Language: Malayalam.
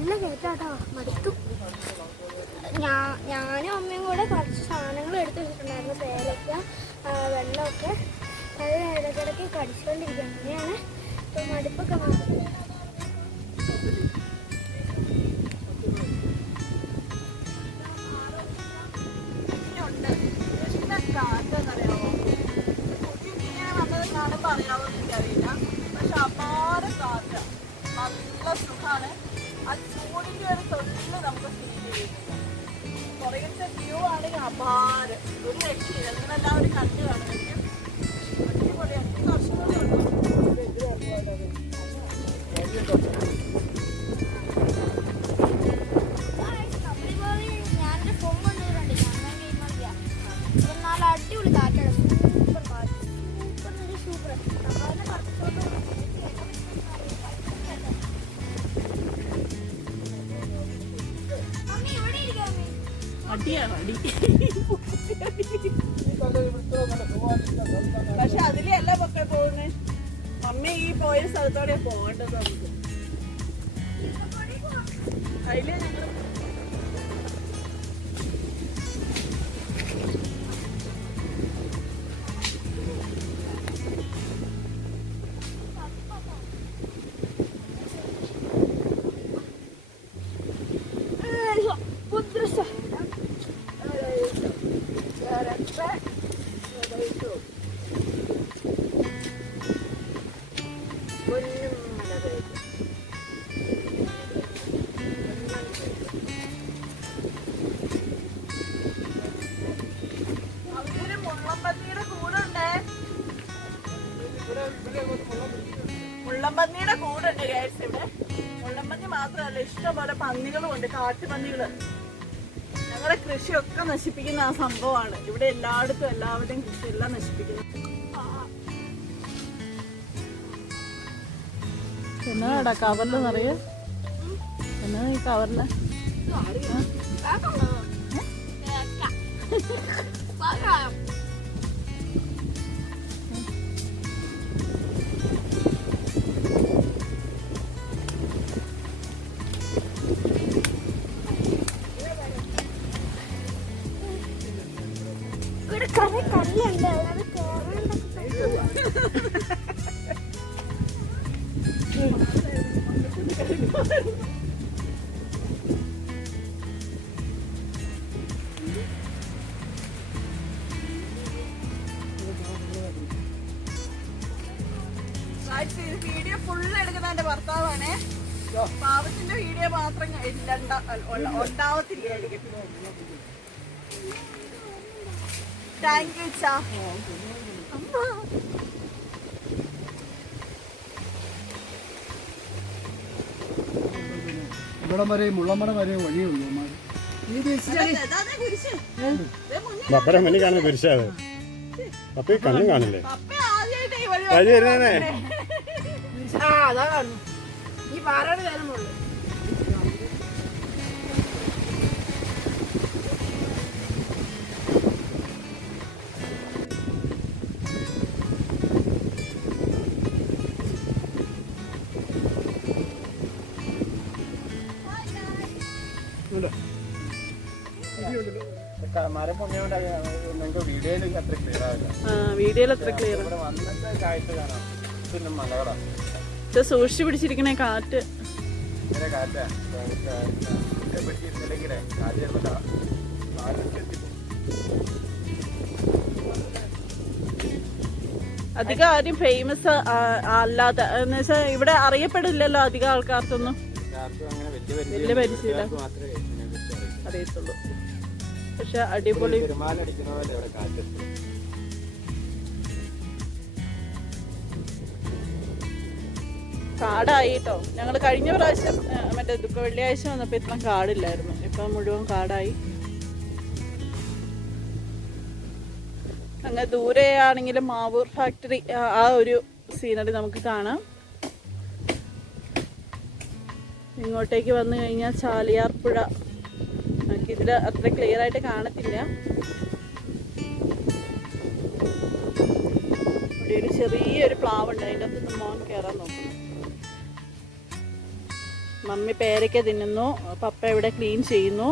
നല്ല കയറ്റാട്ടോ മടുത്തു. ഞാൻ ഞാനും അമ്മയും കൂടെ കുറച്ച് സാധനങ്ങൾ എടുത്ത് വെച്ചിട്ടുണ്ടായിരുന്നു. പേരയ്ക്ക ആ, വെള്ളമൊക്കെ. അത് ഇടയ്ക്കിടയ്ക്ക് കടിച്ചുകൊണ്ടിരിക്കുക അങ്ങനെയാണ് ഇപ്പം മടുപ്പൊക്കെ മാറി വ്യൂ ആണെങ്കിൽ അപാരം. ഒരു രക്ഷയില്ല നിങ്ങൾ എല്ലാവരും കണ്ടു കാണുമായിരിക്കും. അടിപൊളിയാണ് ഈ വർഷങ്ങളേ ഉള്ളൂ. അടിയാണ് അടി. പക്ഷെ അതിലേ അല്ല മക്കൾ പോകുന്നേ മമ്മി ഈ പോയ സ്ഥലത്തോടെ പോകേണ്ടത് നമുക്ക്. അതിലേ ഞങ്ങൾ മുള്ളമ്പന്നിയുടെ കൂടുണ്ട് ഗൈസ് ഇവിടെ. മുള്ളമ്പന്നി മാത്രമല്ല ഇഷ്ടംപോലെ പന്നികളും ഉണ്ട് കാട്ടുപന്നികൾ. ഞങ്ങളുടെ കൃഷിയൊക്കെ നശിപ്പിക്കുന്ന ആ സംഭവമാണ്. ഇവിടെ എല്ലായിടത്തും എല്ലാവരുടെയും കൃഷി എല്ലാം നശിപ്പിക്കുന്നു എന്നാടാ കവറിൽ നിറയെ? എന്നാ ഈ കവറിൽ? ഇവിടെ കുറെ കല്ലുണ്ട് അതായത് കേറാണ്ടൊക്കെ വീഡിയോ ഫുള്ള് എടുക്കുന്ന എന്റെ ഭർത്താവാണേ പാവത്തിന്റെ വീഡിയോ മാത്രം ഉണ്ടാവത്തില്ല താങ്ക് യു ചാ ഇവിടെ വരെ മുള്ളമ്മടം വരെ വഴിയുള്ളൂ കാണുന്ന ഈ കണ്ണും കാണില്ലേ? വഴി വരുന്നേ. ആ അതാ ഈ പാറയുടെ വീഡിയോയിൽ അത്ര ക്ലിയർ പിന്നെ സൂക്ഷിച്ചു പിടിച്ചിരിക്കണേ കാറ്റ്. അധികം ആരും ഫേമസ് അല്ലാത്ത എന്ന് വെച്ചാൽ ഇവിടെ അറിയപ്പെടില്ലല്ലോ അധികം ആൾക്കാർക്കൊന്നും. വലിയ. അറിയത്തുള്ളൂ. പക്ഷെ അടിപൊളി കാടായിട്ടോ? ഞങ്ങൾ കഴിഞ്ഞ പ്രാവശ്യം മറ്റേ ദുഃഖ വെള്ളിയാഴ്ച വന്നപ്പോൾ ഇത്ര കാടില്ലായിരുന്നു. ഇപ്പം മുഴുവൻ കാടായി. അങ്ങനെ ദൂരെ ആണെങ്കിലും മാവൂർ ഫാക്ടറി ആ ഒരു സീനറി നമുക്ക് കാണാം. ഇങ്ങോട്ടേക്ക് വന്നു കഴിഞ്ഞാൽ ചാലിയാർ പുഴ നമുക്ക് ഇതിൽ അത്ര ക്ലിയർ ആയിട്ട് കാണത്തില്ല. ഇവിടെ ഒരു ചെറിയൊരു പ്ലാവ് ഉണ്ട് അതിന്റെ അകത്ത് മോൻ കയറാൻ നോക്കുന്നു. മമ്മി പേരയ്ക്ക തിന്നുന്നു. പപ്പ ഇവിടെ ക്ലീൻ ചെയ്യുന്നു.